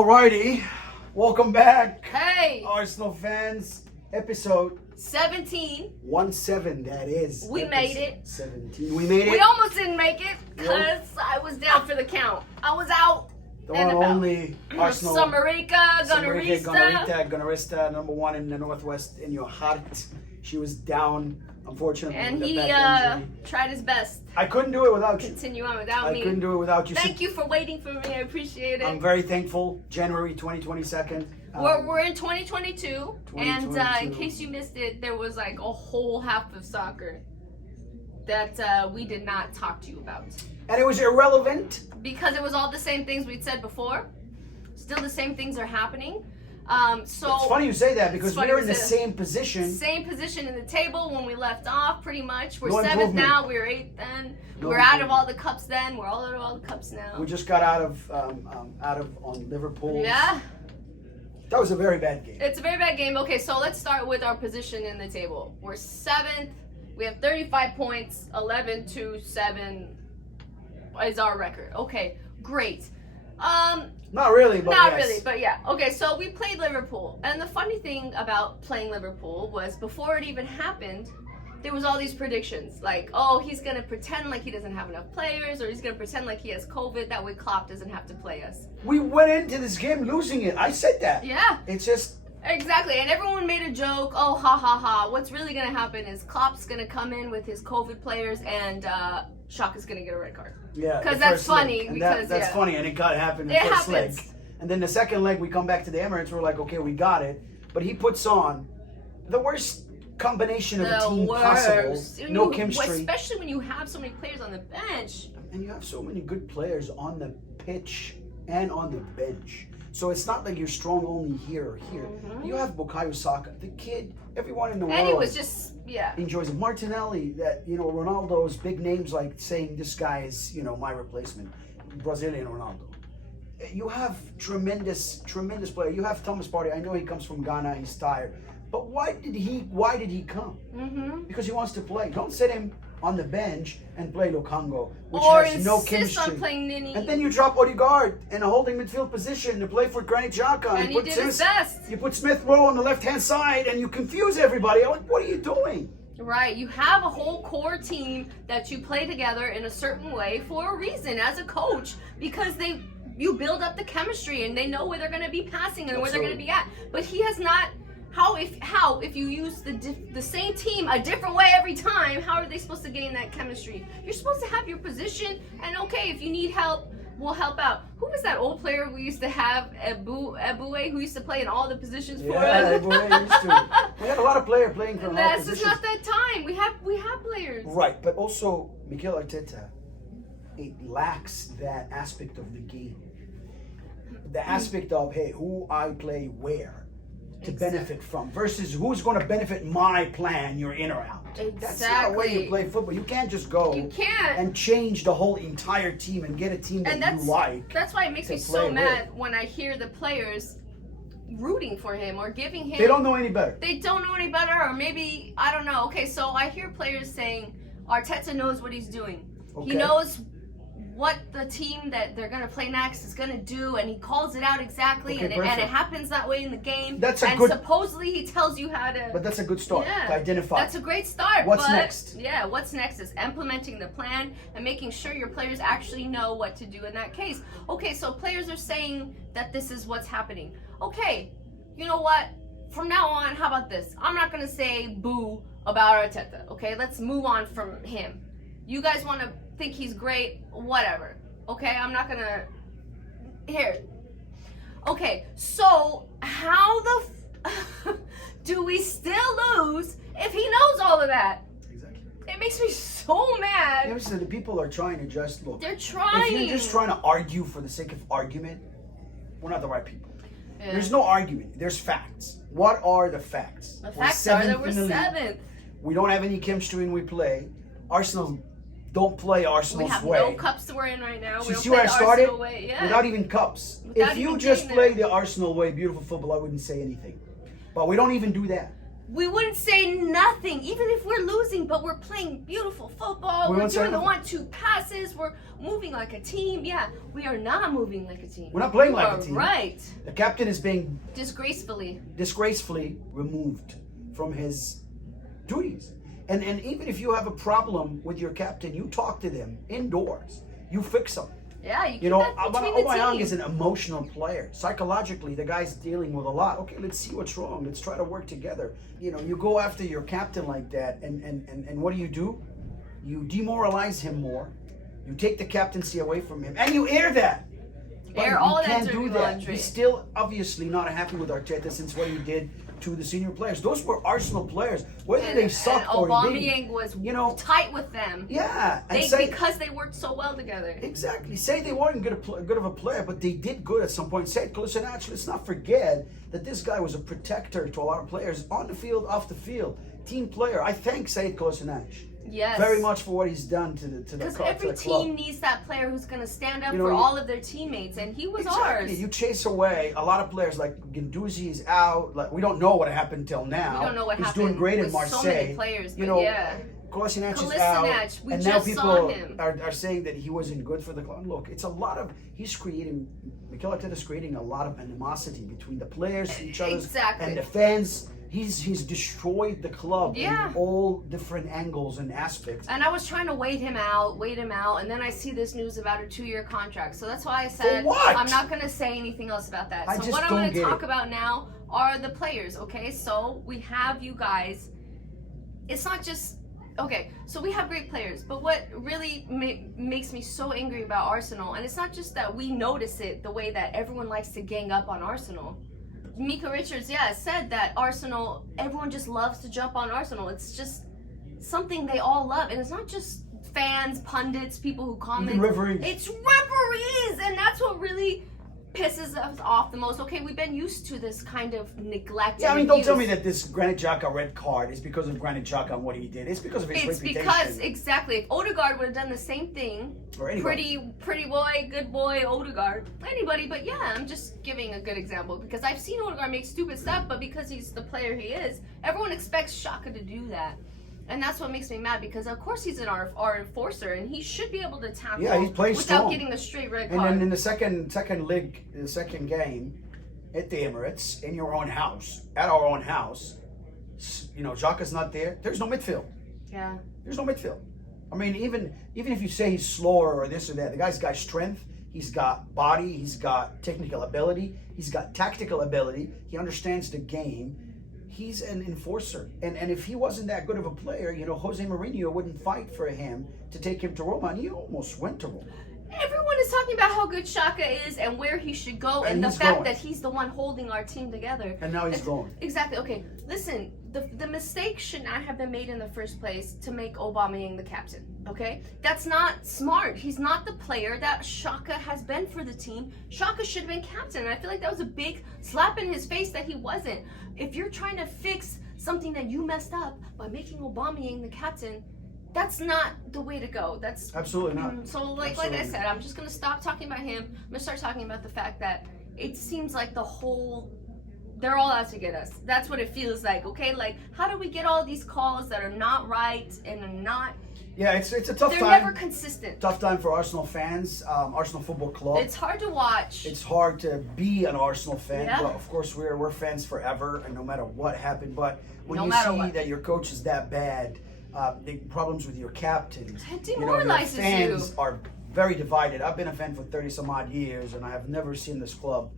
Alrighty, welcome back. Hey! Arsenal fans, episode 17. 17, that is. We made it. 17, we made it. We almost didn't make it because I was down for the count. I was out. The one and only Arsenal. Samarika, Gunarista, number one in the Northwest in your heart. She was down, unfortunately. And with he a back injury. tried his best. I couldn't do it without you. Continue on without me. I couldn't do it without you. Thank you for waiting for me. I appreciate it. I'm very thankful. January 2022. We're in 2022, and in case you missed it, there was like a whole half of soccer that we did not talk to you about. And it was irrelevant. Because it was all the same things we'd said before. Still the same things are happening. So it's funny you say that because we're in the same position. Same position in the table when we left off, pretty much. We're No 7th improvement. now. We were 8th then. No we're out of improvement. all the cups then. We're all out of all the cups now. We just got out of on Liverpool. Yeah. That was a very bad game. It's a very bad game. Okay, so let's start with our position in the table. We're 7th. We have 35 points. 11-7 is our record. Okay, great. Not really, but Not yes. really, but yeah. Okay, so we played Liverpool. And the funny thing about playing Liverpool was before it even happened, there was all these predictions. Like, oh, he's going to pretend like he doesn't have enough players, or he's going to pretend like he has COVID. That way Klopp doesn't have to play us. We went into this game losing it. I said that. Yeah. It's just... Exactly, and everyone made a joke, oh, ha, ha, ha. What's really going to happen is Klopp's going to come in with his COVID players, and Shaka's going to get a red card. Yeah, because that's funny. That's funny, and it happened in the first leg. And then the second leg, we come back to the Emirates. We're like, okay, we got it. But he puts on the worst combination of a team possible. No chemistry. Especially when you have so many players on the bench. And you have so many good players on the pitch and on the bench. So it's not like you're strong only here or here. Mm-hmm. You have Bukayo Saka, the kid, everyone in the world. And he was just, enjoys it. Martinelli, that, Ronaldo's big names, like saying this guy is, my replacement. Brazilian Ronaldo. You have tremendous player. You have Thomas Partey. I know he comes from Ghana. He's tired. But why did he come? Mm-hmm. Because he wants to play. Don't sit him on the bench and play Lukango, which has no chemistry. On playing Nini. And then you drop Odegaard in a holding midfield position to play for Granit Xhaka. And he did his best. You put Smith Rowe on the left-hand side and you confuse everybody. I'm like, what are you doing? Right. You have a whole core team that you play together in a certain way for a reason as a coach, because you build up the chemistry and they know where they're going to be passing and where they're going to be at. But he has not. How if you use the same team a different way every time, how are they supposed to gain that chemistry? You're supposed to have your position, and okay, if you need help, we'll help out. Who was that old player we used to have, Eboué, who used to play in all the positions for us? Yeah, Eboué used to. We had a lot of players playing for all positions. That's just not that time. We have players. Right, but also Mikel Arteta, it lacks that aspect of the game. The aspect of, hey, who I play where to benefit from versus who's going to benefit my plan, you're in or out. Exactly. That's not the way you play football. You can't just go and change the whole entire team and get a team that you like. That's why it makes me so mad when I hear the players rooting for him or giving him... They don't know any better. They don't know any better, or maybe, I don't know. Okay, so I hear players saying Arteta knows what he's doing. Okay. He knows what the team that they're going to play next is going to do, and he calls it out exactly, and it happens that way in the game. Supposedly he tells you how to... But that's a good start to identify. That's a great start. What's next? Yeah, what's next is implementing the plan and making sure your players actually know what to do in that case. Okay, so players are saying that this is what's happening. Okay, you know what? From now on, how about this? I'm not going to say boo about Arteta, okay? Let's move on from him. You guys want to think he's great, whatever. Okay, I'm not gonna... Here. Okay, so how the do we still lose if he knows all of that? Exactly. It makes me so mad. Yeah, listen, the people are trying to just look. They're trying. If you're just trying to argue for the sake of argument, we're not the right people. Yeah. There's no argument. There's facts. What are the facts? The facts are that we're 7th. We don't have any chemistry when we play. Arsenal don't play Arsenal's way. We have no cups to we're in right now. So see where I started? Without even cups. If you just play the Arsenal way, beautiful football, I wouldn't say anything. But we don't even do that. we wouldn't say nothing, even if we're losing, but we're playing beautiful football. We're doing the 1-2 passes. We're moving like a team. Yeah, we are not moving like a team. We're not playing like a team. Right. The captain is being disgracefully removed from his duties. And even if you have a problem with your captain, you talk to them indoors. You fix them. Yeah, you know, Aubameyang is an emotional player. Psychologically, the guy's dealing with a lot. Okay, let's see what's wrong. Let's try to work together. You know, you go after your captain like that, and what do? You demoralize him more. You take the captaincy away from him, and you air that. Air all that can't dirty do that. laundry. He's still obviously not happy with Arteta since what he did to the senior players. Those were Arsenal players. Whether they sucked or they didn't, was tight with them. Yeah, because they worked so well together. Exactly. Say they weren't good of a player, but they did good at some point. Said Kolasinac, let's not forget that this guy was a protector to a lot of players on the field, off the field. Team player. I thank Said Kolasinac. Yes. Very much for what he's done to the club. Because every team needs that player who's going to stand up for all of their teammates, and he was ours. You chase away a lot of players like Guendouzi is out. Like, we don't know what happened till now. We don't know what happened. He's doing great in Marseille. So many players, but yeah. Kolasinac is out, we and just now people saw him. are saying that he wasn't good for the club. Look, it's a lot of Mikel Arteta's creating a lot of animosity between the players, each other, and the fans. He's destroyed the club in all different angles and aspects. And I was trying to wait him out, and then I see this news about a 2-year contract. So that's why I said I'm not going to say anything else about that. So what I'm going to talk about now are the players, okay? So we have you guys. It's not just... Okay, so we have great players, but what really makes me so angry about Arsenal, and it's not just that we notice it the way that everyone likes to gang up on Arsenal. Mika Richards, said that Arsenal, everyone just loves to jump on Arsenal. It's just something they all love. And it's not just fans, pundits, people who comment. Even referees. It's referees! And that's what really pisses us off the most. Okay, we've been used to this kind of neglect. Yeah, I mean, don't tell me that this Granit Xhaka red card is because of Granit Xhaka and what he did. It's because of his reputation. It's because, exactly, if Odegaard would have done the same thing, pretty boy, good boy, Odegaard, anybody, but yeah, I'm just giving a good example because I've seen Odegaard make stupid stuff, but because he's the player he is, everyone expects Xhaka to do that. And that's what makes me mad because, of course, he's our enforcer and he should be able to tackle without getting a straight red card. And then in the second game at the Emirates, in your own house, at our own house, you know, Xhaka's not there. There's no midfield. Yeah. There's no midfield. I mean, even if you say he's slower or this or that, the guy's got strength. He's got body. He's got technical ability. He's got tactical ability. He understands the game. He's an enforcer. And if he wasn't that good of a player, you know, Jose Mourinho wouldn't fight for him to take him to Roma. And he almost went to Roma. Everyone is talking about how good Xhaka is and where he should go and the fact that he's the one holding our team together. And now he's going. Exactly. Okay, listen, the mistake should not have been made in the first place to make Aubameyang the captain, okay? That's not smart. He's not the player that Xhaka has been for the team. Xhaka should have been captain, and I feel like that was a big slap in his face that he wasn't. If you're trying to fix something that you messed up by making Aubameyang the captain, that's not the way to go. That's absolutely not. So like I said, I'm just gonna stop talking about him. I'm gonna start talking about the fact that it seems like they're all out to get us. That's what it feels like. Okay, like how do we get all these calls that are not right and are not? Yeah, it's a tough time. They're never consistent. Tough time for Arsenal fans, Arsenal Football Club. It's hard to watch. It's hard to be an Arsenal fan. Yeah. But of course, we're fans forever, and no matter what happened. But when you see that your coach is that bad, the problems with your captain, it demoralizes your fans are very divided. I've been a fan for 30 some odd years, and I have never seen this club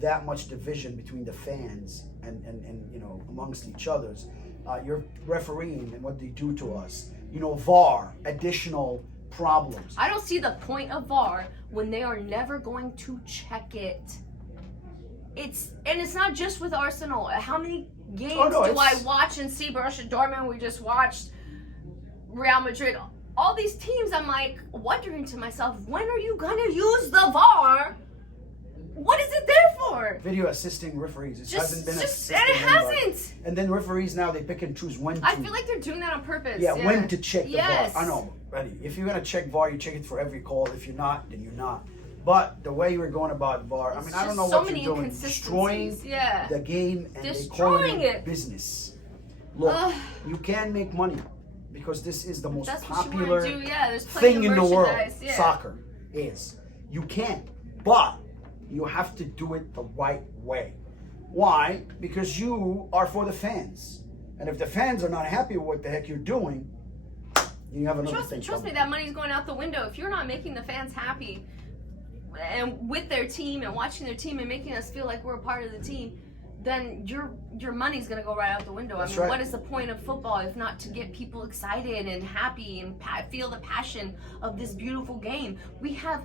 that much division between the fans and you know, amongst each others. Your refereeing and what they do to us. You know, VAR, additional problems. I don't see the point of VAR when they are never going to check it. It's not just with Arsenal. How many games do I watch and see? Borussia Dortmund, we just watched Real Madrid. All these teams, I'm like wondering to myself, when are you gonna use the VAR? What is it there for? Video assisting referees. It hasn't been assisting and it anybody. hasn't. And then referees now, they pick and choose when to. I feel like they're doing that on purpose. Yeah, when to check the yes. VAR. I know, buddy. If you're gonna check VAR, you check it for every call. If you're not, then you're not. But the way you were going about VAR, I mean, I don't know what you're doing. Destroying the game and they call it business. Look, Ugh. you can make money because this is the most That's popular what you want to do. Yeah, there's plenty thing of in the world. merchandise, yeah. Soccer is. You can, but you have to do it the right way. Why? Because you are for the fans. And if the fans are not happy with what the heck you're doing, you have another thing. Trust me, that money's going out the window. If you're not making the fans happy and with their team and watching their team and making us feel like we're a part of the team, then your money's going to go right out the window. That's I mean, right. what is the point of football if not to get people excited and happy and feel the passion of this beautiful game? We have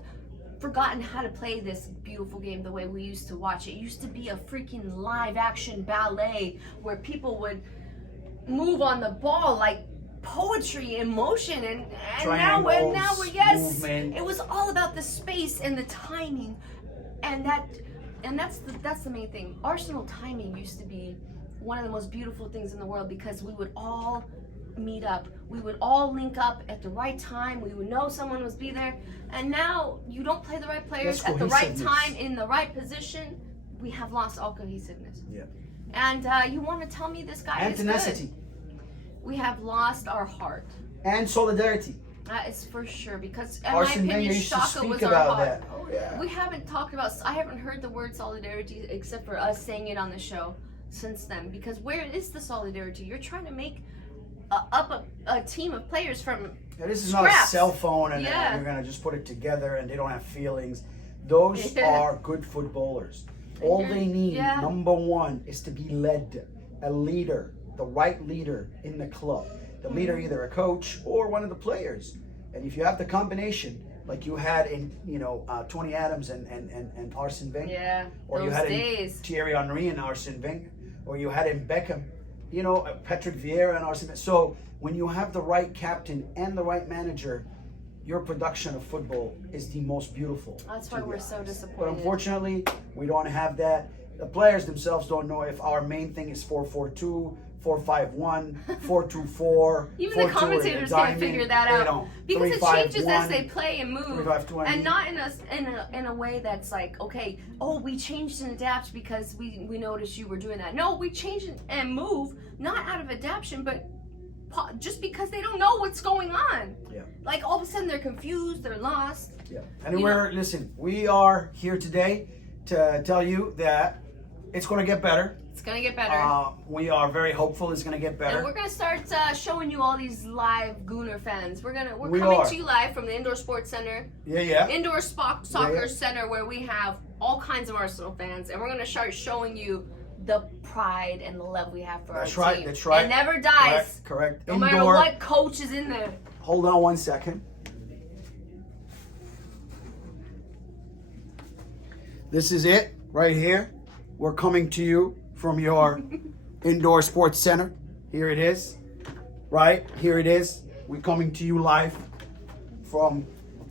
forgotten how to play this beautiful game the way we used to watch it. It used to be a freaking live action ballet where people would move on the ball like poetry in motion, and now we're yes, movement. it was all about the space and the timing, and that's the main thing. Arsenal timing used to be one of the most beautiful things in the world because we would all meet up, we would all link up at the right time, we would know someone was be there, and now you don't play the right players That's at the right cohesiveness. time in the right position. We have lost all cohesiveness. Yeah. And you want to tell me this guy And is tenacity. good? We have lost our heart. And solidarity. That is for sure, because in my Arsene Wenger opinion, used to Xhaka speak was our about heart. that. Oh, yeah. We haven't talked about. I haven't heard the word solidarity except for us saying it on the show since then. Because where is the solidarity? You're trying to make a team of players from. Yeah, this is not a scraps. cell phone and Yeah. you're going to just put it together and they don't have feelings. Those Yeah. are good footballers. All they need, Yeah. number one, is to be led. A leader, the right leader in the club. The leader, either a coach or one of the players. And if you have the combination, like you had in, Tony Adams and Arsene Wenger, Yeah, or you those had days. in Thierry Henry and Arsene Wenger, or you had in Beckham, Patrick Vieira and Arsene Wenger. So when you have the right captain and the right manager, your production of football is the most beautiful. That's to why the we're eyes. so But disappointed. unfortunately, we don't have that. The players themselves don't know if our main thing is 4-4-2, 4-5-1, 4-2-4. Even the 4-2 commentators in a can't figure diamond. that They out don't. because it 3-5-1, changes as they play and move, 3-5-2, and not in a way that's like, okay, oh, we changed and adapt because we noticed you were doing that. No, we change and move not out of adaptation, but just because they don't know what's going on. Yeah. Like all of a sudden they're confused, they're lost. Yeah. And listen, we are here today to tell you that it's going to get better. It's gonna get better. We are very hopeful it's going to get better. And we're gonna start showing you all these live Gooner fans. We're We coming are. to you live from the Indoor Sports Center. Yeah. Indoor soccer Yeah. center where we have all kinds of Arsenal fans, and we're gonna start showing you the pride and the love we have for That's our right. team. That's right. It never dies, Correct. no matter Indoor. what coach is in there. Hold on one second. This is it right here. We're coming to you from your Indoor Sports Center. Here it is. Right? Here it is. We're coming to you live from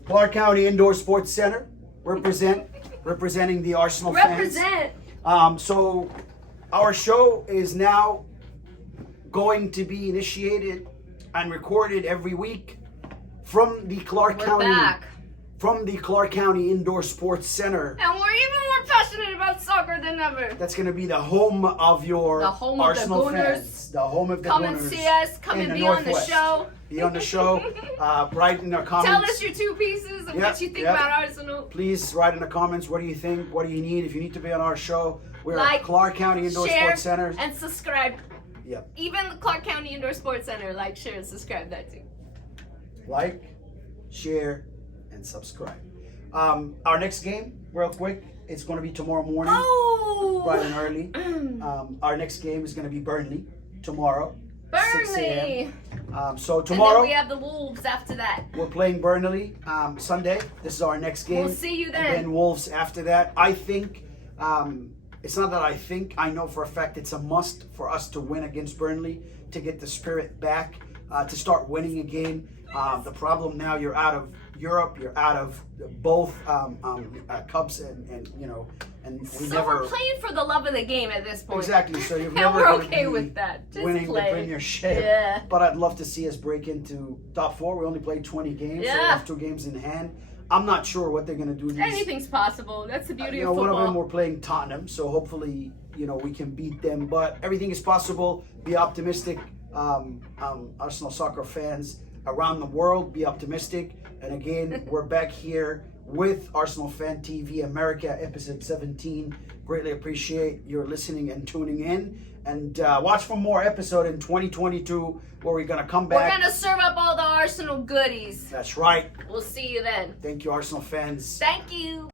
Clark County Indoor Sports Center. Representing the Arsenal fans. Represent. So our show is now going to be initiated and recorded every week from the Clark We're County back. Indoor Sports Center. And we're even more passionate about soccer than ever. That's going to be the home of your The home of the Arsenal Gooners. fans. The home of the Come Gooners and see us. Come in and the be on the Northwest. show. Be on the show. Write in the comments. Tell us your two pieces of what you think about Arsenal. Please write in the comments. What do you think? What do you need? If you need to be on our show, we're Like, at Clark County Indoor share, Sports Center. and subscribe. Yep. Even the Clark County Indoor Sports Center, like, share, and subscribe that too. Like, share, and subscribe. Our next game, real quick, it's going to be tomorrow morning, Oh! bright and early. Our next game is going to be Burnley tomorrow, 6 a.m. Burnley! So And then tomorrow we have the Wolves after that. we're playing Burnley. Sunday, this is our next game. We'll see you then. And then Wolves after that. I think it's not that I think. I know for a fact it's a must for us to win against Burnley to get the spirit back, to start winning again. The problem now, you're out of Europe, you're out of both cups, and we So never we're playing for the love of the game at this point. exactly. So you're And never we're gonna okay be with that. Just winning play. the Premiership. Yeah. But I'd love to see us break into top 4. We only played 20 games, so we Yeah. have 2 games in hand. I'm not sure what they're going to do. Anything's possible. That's the beauty of One football. of them were playing Tottenham, so hopefully, we can beat them. But everything is possible. Be optimistic, Arsenal soccer fans around the world. Be optimistic. And again, we're back here with Arsenal Fan TV America episode 17. Greatly appreciate your listening and tuning in. And watch for more episode in 2022 where we're going to come back. We're going to serve up all the Arsenal goodies. That's right. We'll see you then. Thank you, Arsenal fans. Thank you.